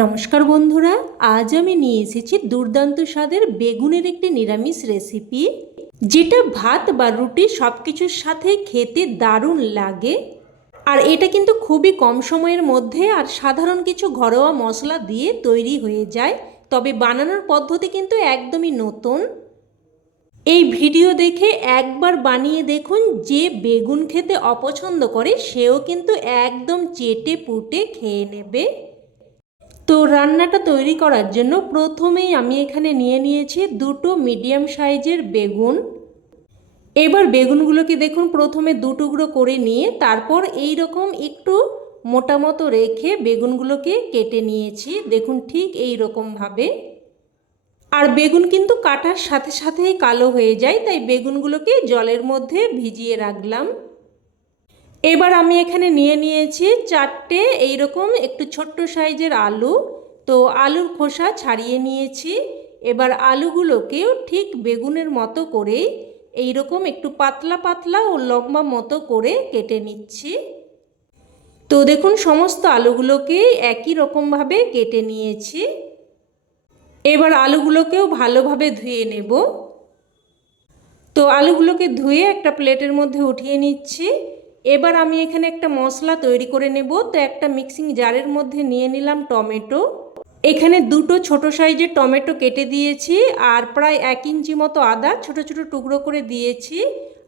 নমস্কার বন্ধুরা, আজ আমি নিয়ে এসেছি দুর্দান্ত স্বাদের বেগুনের একটি নিরামিষ রেসিপি, যেটা ভাত বা রুটি সব কিছুর সাথে খেতে দারুণ লাগে। আর এটা কিন্তু খুবই কম সময়ের মধ্যে আর সাধারণ কিছু ঘরোয়া মশলা দিয়ে তৈরি হয়ে যায়, তবে বানানোর পদ্ধতি কিন্তু একদমই নতুন। এই ভিডিও দেখে একবার বানিয়ে দেখুন, যে বেগুন খেতে অপছন্দ করে সেও কিন্তু একদম চেটে পুটে খেয়ে নেবে। তো রান্নাটা তৈরি করার জন্য প্রথমেই আমি এখানে নিয়ে নিয়েছি দুটো মিডিয়াম সাইজের বেগুন। এবার বেগুনগুলোকে দেখুন, প্রথমে দু টুকরো করে নিয়ে তারপর এই রকম একটু মোটা মতো রেখে বেগুনগুলোকে কেটে নিয়েছি। দেখুন, ঠিক এই রকমভাবে আর বেগুন কিন্তু কাটার সাথে সাথেই কালো হয়ে যায়, তাই বেগুনগুলোকে জলের মধ্যে ভিজিয়ে রাখলাম। এবার আমি এখানে নিয়ে নিয়েছি চারটে এইরকম একটু ছোট্ট সাইজের আলু। তো আলুর খোসা ছাড়িয়ে নিয়েছি। এবার আলুগুলোকেও ঠিক বেগুনের মতো করে এইরকম একটু পাতলা পাতলা ও লম্বা মতো করে কেটে নিচ্ছি। তো দেখুন সমস্ত আলুগুলোকে একই রকমভাবে কেটে নিয়েছি। এবার আলুগুলোকেও ভালোভাবে ধুয়ে নেব। তো আলুগুলোকে ধুয়ে একটা প্লেটের মধ্যে উঠিয়ে নিচ্ছি। এবার আমি এখানে একটা মশলা তৈরি করে নেব। তো একটা মিক্সিং জারের মধ্যে নিয়ে নিলাম টমেটো। এখানে দুটো ছোট সাইজের টমেটো কেটে দিয়েছি আর প্রায় এক ইঞ্চি মতো আদা ছোট ছোট টুকরো করে দিয়েছি।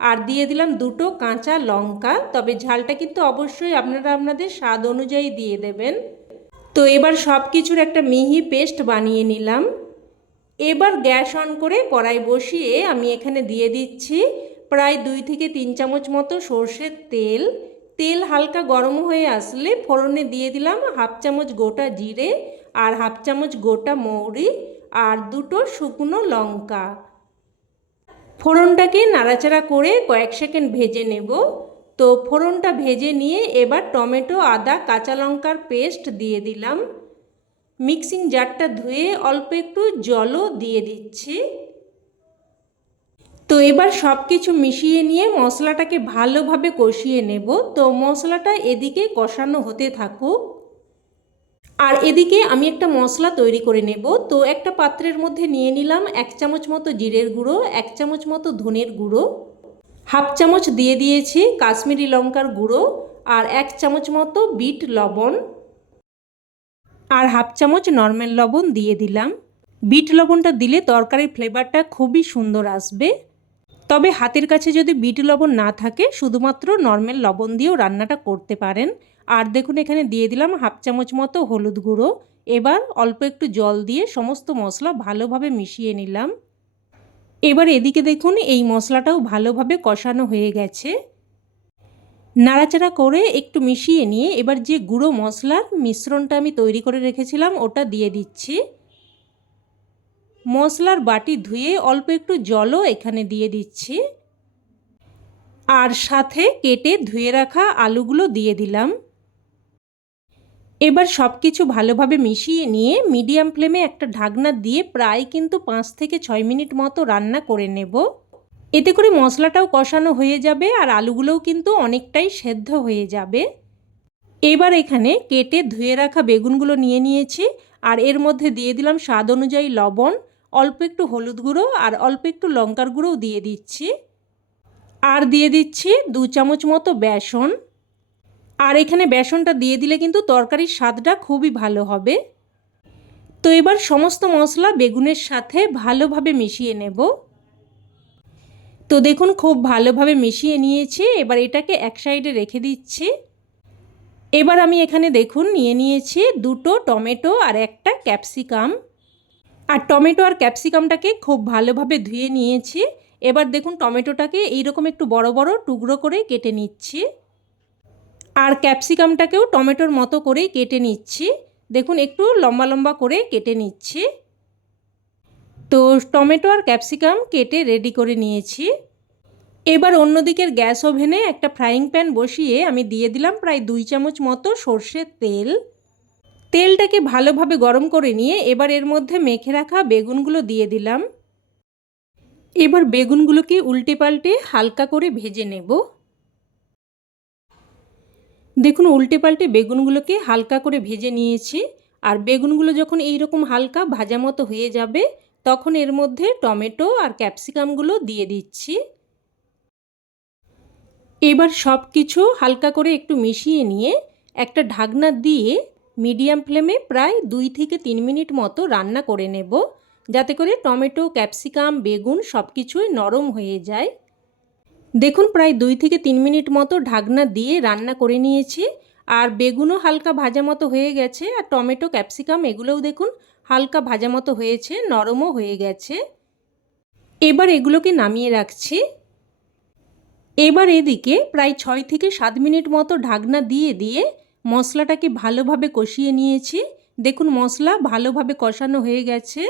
আর দিয়ে দিলাম দুটো কাঁচা লঙ্কা। তবে ঝালটা কিন্তু অবশ্যই আপনারা আপনাদের স্বাদ অনুযায়ী দিয়ে দেবেন। তো এবার সব কিছুর একটা মিহি পেস্ট বানিয়ে নিলাম। এবার গ্যাস অন করে কড়াই বসিয়ে আমি এখানে দিয়ে দিচ্ছি। প্রায় দুই থেকে তিন চামচ মতো সর্ষের তেল। তেল হালকা গরম হয়ে আসলে ফোড়নে দিয়ে দিলাম হাফ চামচ গোটা জিরে আর হাফ চামচ গোটা মৌরি আর দুটো শুকনো লঙ্কা। ফোড়নটাকে নাড়াচাড়া করে কয়েক সেকেন্ড ভেজে নেব। তো ফোড়নটা ভেজে নিয়ে এবার টমেটো, আদা, কাঁচা লঙ্কার পেস্ট দিয়ে দিলাম। মিক্সিং জারটা ধুয়ে অল্প একটু জলও দিয়ে দিচ্ছি। তো এবার সব কিছু মিশিয়ে নিয়ে মশলাটাকে ভালোভাবে কষিয়ে নেব। তো মশলাটা এদিকে কষানো হতে থাকুক। আর এদিকে আমি একটা মশলা তৈরি করে নেব। তো একটা পাত্রের মধ্যে নিয়ে নিলাম এক চামচ মতো জিরের গুঁড়ো, এক চামচ মতো ধনের গুঁড়ো, হাফ চামচ দিয়ে দিয়েছি কাশ্মীরি লঙ্কার গুঁড়ো আর এক চামচ মতো বিট লবণ আর হাফ চামচ নর্মাল লবণ দিয়ে দিলাম। বিট লবণটা দিলে তরকারির ফ্লেভারটা খুবই সুন্দর আসবে। তবে হাতের কাছে যদি বিট লবণ না থাকে, শুধুমাত্র নর্মাল লবণ দিয়েও রান্নাটা করতে পারেন। আর দেখুন, এখানে দিয়ে দিলাম হাফ চামচ মতো হলুদ গুঁড়ো। এবার অল্প একটু জল দিয়ে সমস্ত মশলা ভালোভাবে মিশিয়ে নিলাম। এবার এদিকে দেখুন, এই মশলাটাও ভালোভাবে কষানো হয়ে গেছে। নাড়াচাড়া করে একটু মিশিয়ে নিয়ে এবার যে গুঁড়ো মশলার মিশ্রণটা আমি তৈরি করে রেখেছিলাম, ওটা দিয়ে দিচ্ছি। মশলার বাটি ধুয়ে অল্প একটু জলও এখানে দিয়ে দিচ্ছি। আর সাথে কেটে ধুয়ে রাখা আলুগুলো দিয়ে দিলাম। এবার সব কিছু ভালোভাবে মিশিয়ে নিয়ে মিডিয়াম ফ্লেমে একটা ঢাকনা দিয়ে প্রায় কিন্তু পাঁচ থেকে ছয় মিনিট মতো রান্না করে নেব। এতে করে মশলাটাও কষানো হয়ে যাবে আর আলুগুলোও কিন্তু অনেকটাই সেদ্ধ হয়ে যাবে। এবার এখানে কেটে ধুয়ে রাখা বেগুনগুলো নিয়ে নিয়েছি। আর এর মধ্যে দিয়ে দিলাম স্বাদ অনুযায়ী লবণ। অল্প একটু হলুদ গুঁড়ো আর অল্প একটু লঙ্কার গুঁড়োও দিয়ে দিচ্ছি। আর দিয়ে দিচ্ছি দু চামচ মতো বেসন। আর এখানে বেসনটা দিয়ে দিলে কিন্তু তরকারির স্বাদটা খুবই ভালো হবে। তো এবার সমস্ত মশলা বেগুনের সাথে ভালোভাবে মিশিয়ে নেব। তো দেখুন খুব ভালোভাবে মিশিয়ে নিয়েছি, এবার এটাকে এক সাইডে রেখে দিচ্ছি। এবার আমি এখানে দেখুন নিয়ে নিয়েছি দুটো টমেটো আর একটা ক্যাপসিকাম। আর টমেটো আর ক্যাপসিকামটাকে খুব ভালোভাবে ধুয়ে নিয়েছি। এবার দেখুন টমেটোটাকে এইরকম একটু বড় বড় টুকরো করে কেটে নিচ্ছি। আর ক্যাপসিকামটাকেও টমেটোর মতো করেই কেটে নিচ্ছি। দেখুন একটু লম্বা লম্বা করে কেটে নিচ্ছি। তো টমেটো আর ক্যাপসিকাম কেটে রেডি করে নিয়েছি। এবার অন্যদিকের গ্যাস ওভেনে একটা ফ্রাইং প্যান বসিয়ে আমি দিয়ে দিলাম প্রায় দুই চামচ মতো সর্ষের তেল। তেলটাকে ভালোভাবে গরম করে নিয়ে এবার এর মধ্যে মেখে রাখা বেগুনগুলো দিয়ে দিলাম। এবার বেগুনগুলোকে উল্টে পাল্টে হালকা করে ভেজে নেব। দেখুন উল্টে পাল্টে বেগুনগুলোকে হালকা করে ভেজে নিয়েছি। আর বেগুনগুলো যখন এই রকম হালকা ভাজা মতো হয়ে যাবে, তখন এর মধ্যে টমেটো আর ক্যাপসিকামগুলো দিয়ে দিচ্ছি। এবার সব কিছু হালকা করে একটু মিশিয়ে নিয়ে একটা ঢাকনা দিয়ে মিডিয়াম ফ্লেমে প্রায় দুই থেকে তিন মিনিট মতো রান্না করে নেব, যাতে করে টমেটো, ক্যাপসিকাম, বেগুন সব কিছুই নরম হয়ে যায়। দেখুন, প্রায় দুই থেকে তিন মিনিট মতো ঢাকনা দিয়ে রান্না করে নিয়েছি। আর বেগুনও হালকা ভাজা মতো হয়ে গেছে, আর টমেটো, ক্যাপসিকাম এগুলোও দেখুন হালকা ভাজা মতো হয়েছে, নরমও হয়ে গেছে। এবার এগুলোকে নামিয়ে রাখছি। এবার এদিকে প্রায় ছয় থেকে সাত মিনিট মতো ঢাকনা দিয়ে দিয়ে মশলাটাকে ভালোভাবে কষিয়ে নিয়েছি। দেখুন, মশলা ভালোভাবে কষানো হয়ে গেছে।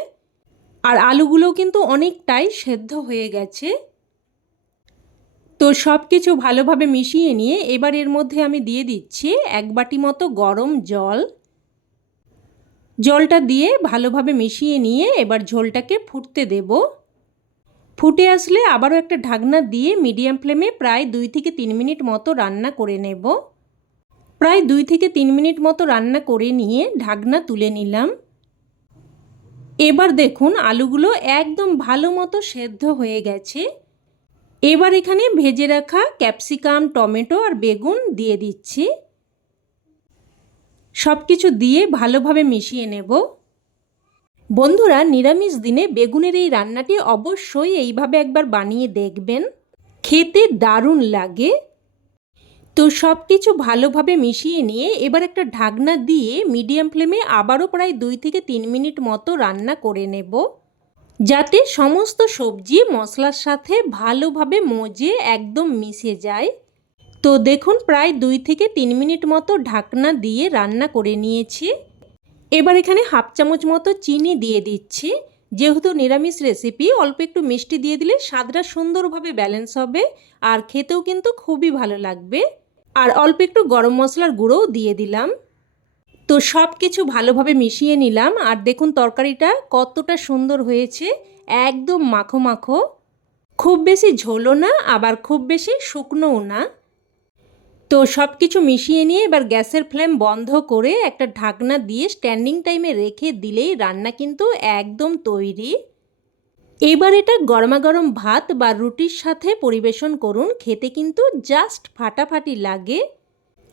আর আলুগুলোও কিন্তু অনেকটাই সেদ্ধ হয়ে গেছে। তো সব কিছু ভালোভাবে মিশিয়ে নিয়ে এবার এর মধ্যে আমি দিয়ে দিচ্ছি এক বাটি মতো গরম জল। জলটা দিয়ে ভালোভাবে মিশিয়ে নিয়ে এবার ঝোলটাকে ফুটতে দেব। ফুটে আসলে আবারও একটা ঢাকনা দিয়ে মিডিয়াম ফ্লেমে প্রায় দুই থেকে তিন মিনিট মতো রান্না করে নেব। প্রায় দুই থেকে তিন মিনিট মতো রান্না করে নিয়ে ঢাকনা তুলে নিলাম। এবার দেখুন আলুগুলো একদম ভালো মতো সেদ্ধ হয়ে গেছে। এবার এখানে ভেজে রাখা ক্যাপসিকাম, টমেটো আর বেগুন দিয়ে দিচ্ছি। সব কিছু দিয়ে ভালোভাবে মিশিয়ে নেব। বন্ধুরা, নিরামিষ দিনে বেগুনের এই রান্নাটি অবশ্যই এইভাবে একবার বানিয়ে দেখবেন। খেতে দারুণ লাগে। তো সব কিছু ভালোভাবে মিশিয়ে নিয়ে এবার একটা ঢাকনা দিয়ে মিডিয়াম ফ্লেমে আবারও প্রায় দুই থেকে তিন মিনিট মতো রান্না করে নেব। যাতে সমস্ত সবজি মশলার সাথে ভালোভাবে মজে একদম মিশে যায়। তো দেখুন প্রায় দুই থেকে তিন মিনিট মতো ঢাকনা দিয়ে রান্না করে নিয়েছি। এবার এখানে হাফ চামচ মতো চিনি দিয়ে দিচ্ছি। যেহেতু নিরামিষ রেসিপি, অল্প একটু মিষ্টি দিয়ে দিলে স্বাদটা সুন্দরভাবে ব্যালেন্স হবে আর খেতেও কিন্তু খুবই ভালো লাগবে। আর অল্প একটু গরম মশলার গুঁড়োও দিয়ে দিলাম। তো সব কিছু ভালোভাবে মিশিয়ে নিলাম আর দেখুন তরকারিটা কতটা সুন্দর হয়েছে, একদম মাখো মাখো। খুব বেশি ঝোলো না, আবার খুব বেশি শুকনোও না। তো সব কিছু মিশিয়ে নিয়ে এবার গ্যাসের ফ্লেম বন্ধ করে একটা ঢাকনা দিয়ে স্ট্যান্ডিং টাইমে রেখে দিলেই রান্না কিন্তু একদম তৈরি। এবার এটা গরমাগরম ভাত বা রুটির সাথে পরিবেশন করুন, খেতে কিন্তু জাস্ট ফাটাফাটি লাগে।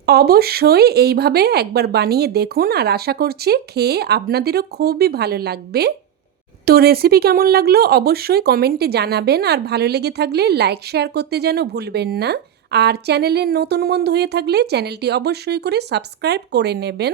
অবশ্যই এইভাবে একবার বানিয়ে দেখুন আর আশা করছি খেয়ে আপনাদেরও খুবই ভালো লাগবে। তো রেসিপি কেমন লাগল অবশ্যই কমেন্টে জানাবেন আর ভালো লেগে থাকলে লাইক শেয়ার করতে যেন ভুলবেন না। আর চ্যানেলের নতুন বন্ধু হয়ে থাকলে চ্যানেলটি অবশ্যই করে সাবস্ক্রাইব করে নেবেন।